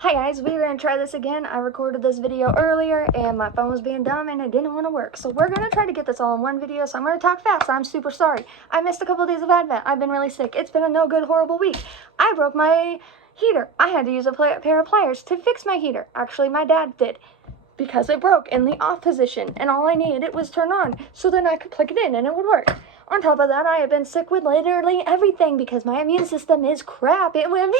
Hi guys, we're going to try this again. I recorded this video earlier and my phone was being dumb and it didn't want to work. So we're going to try to get this all in one video, so I'm going to talk fast. I'm super sorry. I missed a couple of days of Advent. I've been really sick. It's been a no good, horrible week. I broke my heater. I had to use a pair of pliers to fix my heater. Actually, my dad did, because it broke in the off position and all I needed was turn on, so then I could plug it in and it would work. On top of that, I have been sick with literally everything because my immune system is crap. It went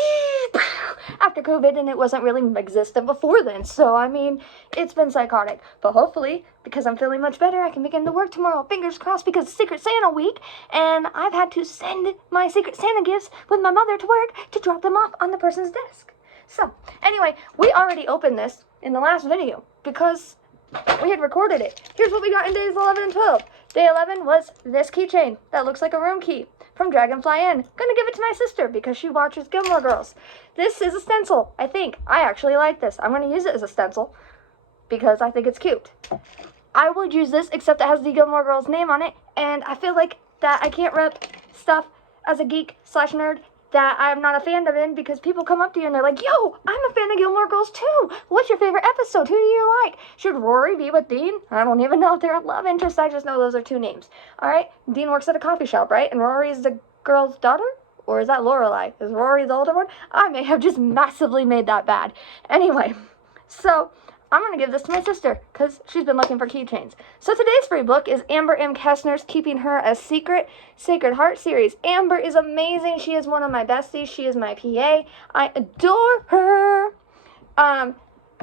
after COVID and it wasn't really existent before then. So, I mean, it's been psychotic. But hopefully, because I'm feeling much better, I can begin to work tomorrow. Fingers crossed, because it's Secret Santa week. And I've had to send my Secret Santa gifts with my mother to work to drop them off on the person's desk. So, anyway, we already opened this in the last video because we had recorded it. Here's what we got in days 11 and 12. Day 11 was this keychain that looks like a room key from Dragonfly Inn. Gonna give it to my sister because she watches Gilmore Girls. This is a stencil, I think. I actually like this. I'm gonna use it as a stencil because I think it's cute. I would use this, except it has the Gilmore Girls name on it, and I feel like that I can't rep stuff as a geek/nerd that I'm not a fan of it, because people come up to you and they're like, yo, I'm a fan of Gilmore Girls too. What's your favorite episode? Who do you like? Should Rory be with Dean? I don't even know if they're a love interest. I just know those are two names. All right, Dean works at a coffee shop, right? And Rory is the girl's daughter? Or is that Lorelai? Is Rory the older one? I may have just massively made that bad. Anyway, so I'm going to give this to my sister because she's been looking for keychains. So today's free book is Amber M. Kestner's Keeping Her a Secret Sacred Heart series. Amber is amazing. She is one of my besties. She is my PA. I adore her.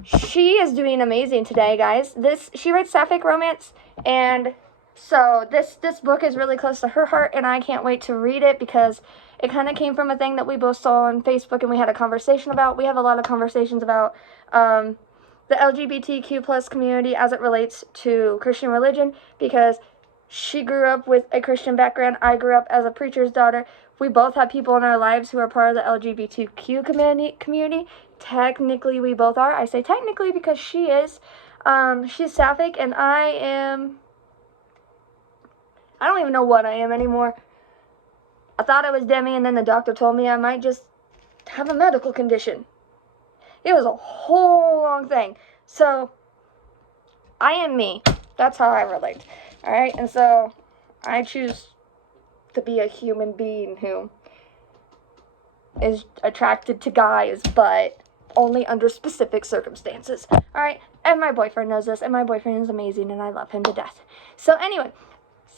She is doing amazing today, guys. She writes sapphic romance, and so this book is really close to her heart, and I can't wait to read it because it kind of came from a thing that we both saw on Facebook and we had a conversation about. We have a lot of conversations about the LGBTQ plus community as it relates to Christian religion, because she grew up with a Christian background. I grew up as a preacher's daughter. We both have people in our lives who are part of the LGBTQ community. Technically, we both are. I say technically because she is. She's sapphic, and I am... I don't even know what I am anymore. I thought I was demi, and then the doctor told me I might just have a medical condition. It was a whole long thing. So, I am me. That's how I relate. Alright, and so I choose to be a human being who is attracted to guys, but only under specific circumstances. Alright, and my boyfriend knows this, and my boyfriend is amazing, and I love him to death. So anyway,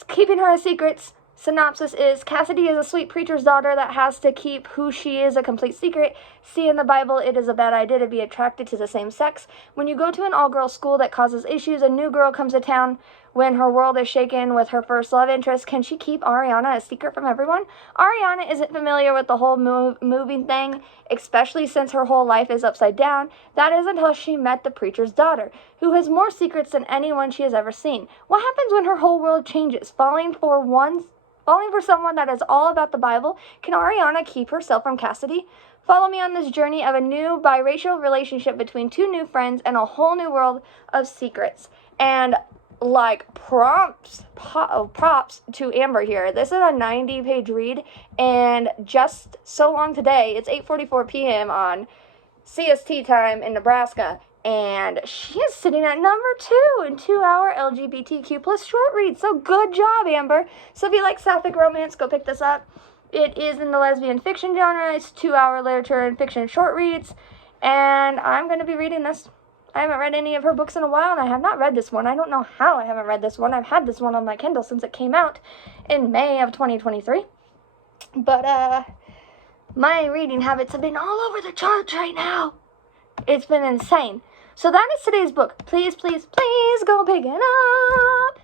Keeping Her a Secret. Synopsis is, Kassidy is a sweet preacher's daughter that has to keep who she is a complete secret. See, in the Bible, it is a bad idea to be attracted to the same sex. When you go to an all-girls school that causes issues, a new girl comes to town when her world is shaken with her first love interest. Can she keep Arianna a secret from everyone? Arianna isn't familiar with the whole moving thing, especially since her whole life is upside down. That is until she met the preacher's daughter, who has more secrets than anyone she has ever seen. What happens when her whole world changes? Falling for someone that is all about the Bible? Can Arianna keep herself from Kassidy? Follow me on this journey of a new biracial relationship between two new friends and a whole new world of secrets. And like props to Amber here. This is a 90-page read, and just so long today, it's 8:44 p.m. on CST time in Nebraska, and she is sitting at number 2 in 2-hour LGBTQ plus short reads. So good job, Amber. So if you like sapphic romance, go pick this up. It is in the lesbian fiction genre. It's 2-hour literature and fiction short reads, and I'm going to be reading this. I haven't read any of her books in a while, and I have not read this one. I don't know how I haven't read this one. I've had this one on my Kindle since it came out in May of 2023. But, my reading habits have been all over the charts right now. It's been insane. So that is today's book. Please, please, please go pick it up.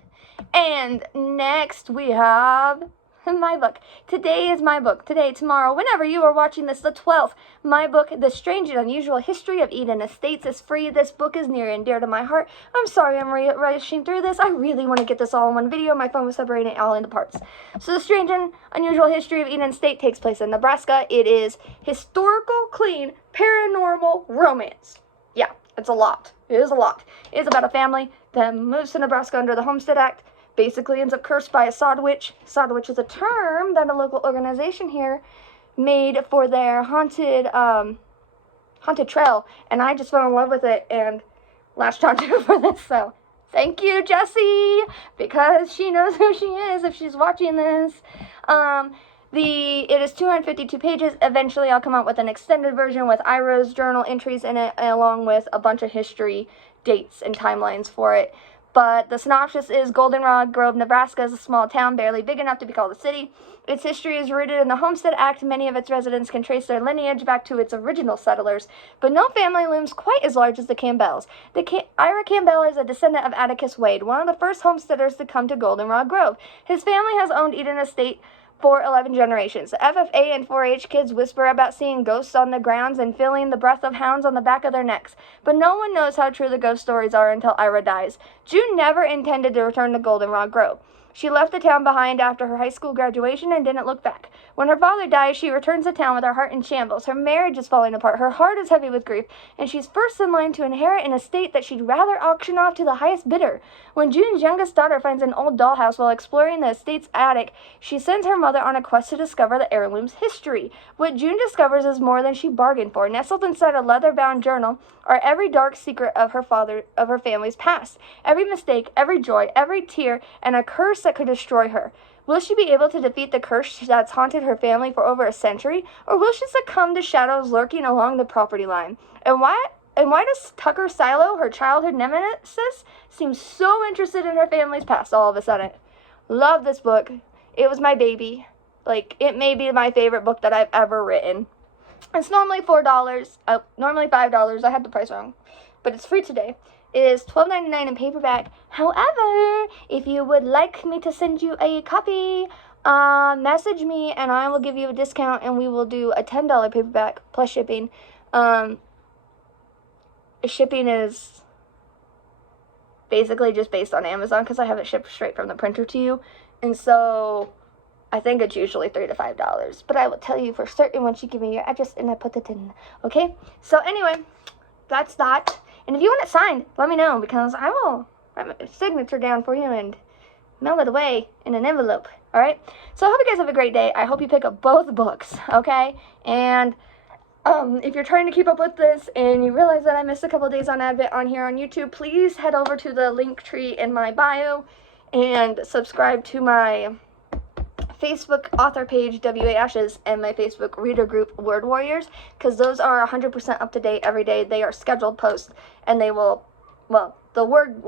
And next we have my book. Today is my book. Today, tomorrow, whenever you are watching this, the 12th. My book, The Strange and Unusual History of Eden Estates, is free. This book is near and dear to my heart. I'm sorry I'm rushing through this. I really want to get this all in one video. My phone was separating it all into parts. So The Strange and Unusual History of Eden Estate takes place in Nebraska. It is historical, clean, paranormal romance. Yeah, it's a lot. It is a lot. It is about a family that moves to Nebraska under the Homestead Act. Basically ends up cursed by a sod witch. Sod witch is a term that a local organization here made for their haunted haunted trail, and I just fell in love with it and latched onto it for this. So thank you, Jessie, because she knows who she is if she's watching this. It is 252 pages. Eventually, I'll come out with an extended version with Ira's journal entries in it, along with a bunch of history, dates, and timelines for it. But the synopsis is Goldenrod Grove, Nebraska is a small town barely big enough to be called a city. Its history is rooted in the Homestead Act. Many of its residents can trace their lineage back to its original settlers, but no family looms quite as large as the Campbells. Ira Campbell is a descendant of Atticus Wade, one of the first homesteaders to come to Goldenrod Grove. His family has owned Eden Estate for 11 generations. The FFA and 4-H kids whisper about seeing ghosts on the grounds and feeling the breath of hounds on the back of their necks, but no one knows how true the ghost stories are until Ira dies. June never intended to return to Goldenrod Grove. She left the town behind after her high school graduation and didn't look back. When her father dies, she returns to town with her heart in shambles. Her marriage is falling apart, her heart is heavy with grief, and she's first in line to inherit an estate that she'd rather auction off to the highest bidder. When June's youngest daughter finds an old dollhouse while exploring the estate's attic, she sends her mother on a quest to discover the heirloom's history. What June discovers is more than she bargained for. Nestled inside a leather-bound journal are every dark secret of her family's past, every mistake, every joy, every tear, and a curse that could destroy her. Will she be able to defeat the curse that's haunted her family for over a century, or will she succumb to shadows lurking along the property line? And why does Tucker Silo, her childhood nemesis, seem so interested in her family's past all of a sudden? Love this book. It was my baby. Like, it may be my favorite book that I've ever written. It's normally $4, normally $5. I had the price wrong, but it's free today. It is $12.99 in paperback. However, if you would like me to send you a copy, message me and I will give you a discount, and we will do a $10 paperback plus shipping. Shipping is basically just based on Amazon because I have it shipped straight from the printer to you, and so I think it's usually $3 to $5, but I will tell you for certain once you give me your address and I put it in. Okay? So anyway, that's that. And if you want it signed, let me know, because I will write my signature down for you and mail it away in an envelope. All right? So I hope you guys have a great day. I hope you pick up both books, okay? And if you're trying to keep up with this and you realize that I missed a couple days on Advent on here on YouTube, please head over to the link tree in my bio and subscribe to my Facebook author page, W.A. Ashes, and my Facebook reader group, Word Warriors, because those are 100% up to date every day. They are scheduled posts, and they will, well, the Word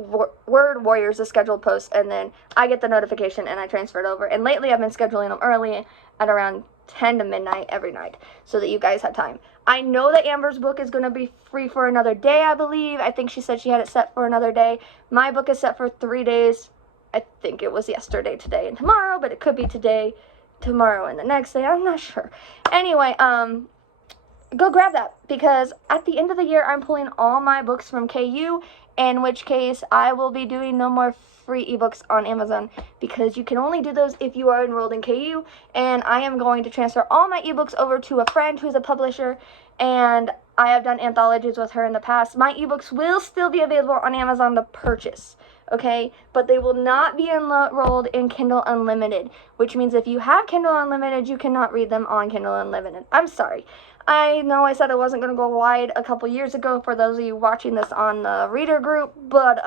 Warriors is scheduled posts, and then I get the notification and I transfer it over. And lately I've been scheduling them early at around 10 to midnight every night so that you guys have time. I know that Amber's book is going to be free for another day, I believe. I think she said she had it set for another day. My book is set for 3 days. I think it was yesterday, today, and tomorrow, but it could be today, tomorrow, and the next day. I'm not sure. Anyway, go grab that, because at the end of the year, I'm pulling all my books from KU, in which case I will be doing no more free ebooks on Amazon, because you can only do those if you are enrolled in KU, and I am going to transfer all my ebooks over to a friend who's a publisher, and I have done anthologies with her in the past. My ebooks will still be available on Amazon to purchase, okay, but they will not be enrolled in Kindle Unlimited, which means if you have Kindle Unlimited, you cannot read them on Kindle Unlimited. I'm sorry. I know I said I wasn't going to go wide a couple years ago for those of you watching this on the reader group, but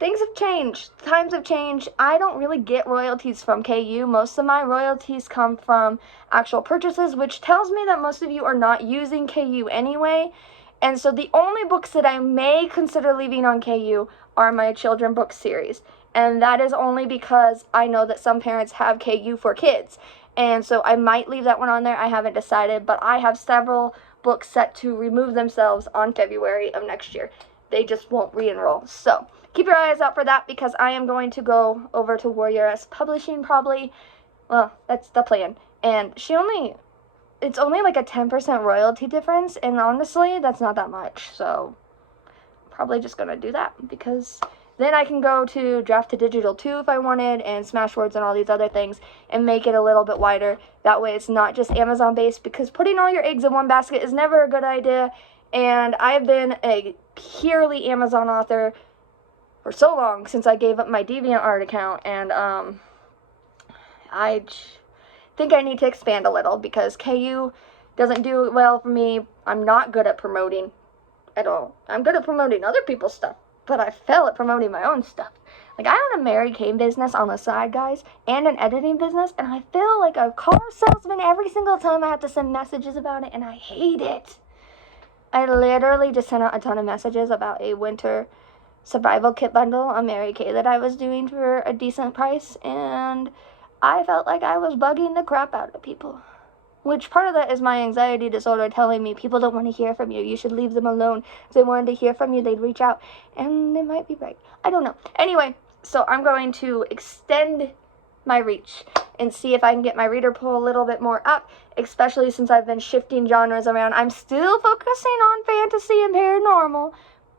things have changed. Times have changed. I don't really get royalties from KU. Most of my royalties come from actual purchases, which tells me that most of you are not using KU anyway. And so the only books that I may consider leaving on KU are my children book series. And that is only because I know that some parents have KU for kids. And so I might leave that one on there. I haven't decided, but I have several books set to remove themselves on February of next year. They just won't re-enroll. So keep your eyes out for that, because I am going to go over to Warrior S Publishing probably. Well, that's the plan. And it's only like a 10% royalty difference, and honestly, that's not that much. So probably just going to do that, because then I can go to Draft to Digital 2 if I wanted, and Smashwords and all these other things, and make it a little bit wider. That way it's not just Amazon based, because putting all your eggs in one basket is never a good idea. And I've been a purely Amazon author for so long, since I gave up my DeviantArt account, and I think I need to expand a little, because KU doesn't do well for me. I'm not good at promoting at all. I'm good at promoting other people's stuff, but I fail at promoting my own stuff. Like, I own a Mary Kay business on the side, guys, and an editing business, and I feel like a car salesman every single time I have to send messages about it, and I hate it. I literally just sent out a ton of messages about a winter survival kit bundle on Mary Kay that I was doing for a decent price, and I felt like I was bugging the crap out of people. Which part of that is my anxiety disorder telling me people don't want to hear from you. You should leave them alone. If they wanted to hear from you, they'd reach out. And they might be right. I don't know. Anyway, so I'm going to extend my reach and see if I can get my reader pool a little bit more up, especially since I've been shifting genres around. I'm still focusing on fantasy and paranormal,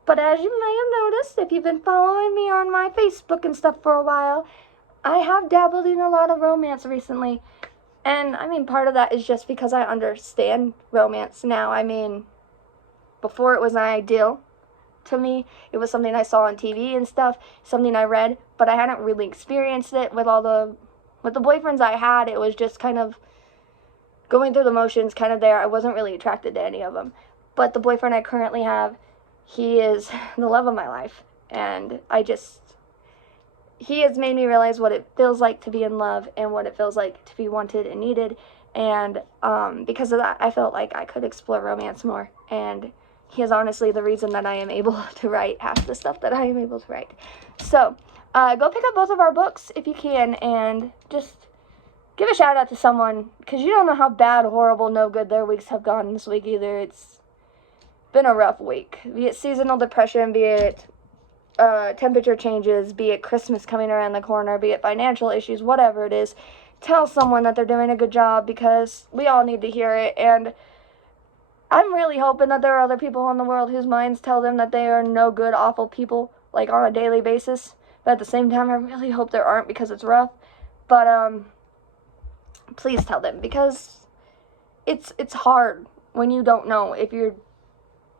but as you may have noticed, if you've been following me on my Facebook and stuff for a while, I have dabbled in a lot of romance recently. And, I mean, part of that is just because I understand romance now. I mean, before it was an ideal to me. It was something I saw on TV and stuff, something I read, but I hadn't really experienced it with the boyfriends I had. It was just kind of going through the motions, kind of there. I wasn't really attracted to any of them. But the boyfriend I currently have, he is the love of my life. And he has made me realize what it feels like to be in love and what it feels like to be wanted and needed. And because of that, I felt like I could explore romance more. And he is honestly the reason that I am able to write half the stuff that I am able to write. So go pick up both of our books if you can, and just give a shout out to someone, because you don't know how bad, horrible, no good their weeks have gone this week either. It's been a rough week. Be it seasonal depression, be it temperature changes, be it Christmas coming around the corner, be it financial issues, whatever it is, tell someone that they're doing a good job, because we all need to hear it. And I'm really hoping that there are other people in the world whose minds tell them that they are no good, awful people, like on a daily basis. But at the same time, I really hope there aren't, because it's rough. But please tell them, because it's hard when you don't know if you're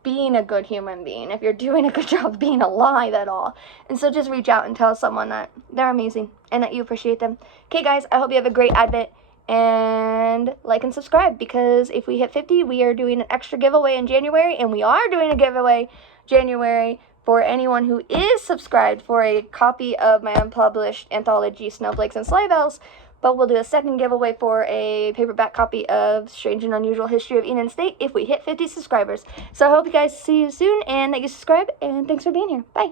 being a good human being, if you're doing a good job being alive at all. And so just reach out and tell someone that they're amazing and that you appreciate them. Okay, guys, I hope you have a great Advent, and like and subscribe, because if we hit 50, we are doing an extra giveaway in January, and we are doing a giveaway January for anyone who is subscribed for a copy of my unpublished anthology, Snowflakes and Sleigh Bells. But we'll do a second giveaway for a paperback copy of Strange and Unusual History of Enon State if we hit 50 subscribers. So I hope you guys see you soon, and that you subscribe, and thanks for being here. Bye.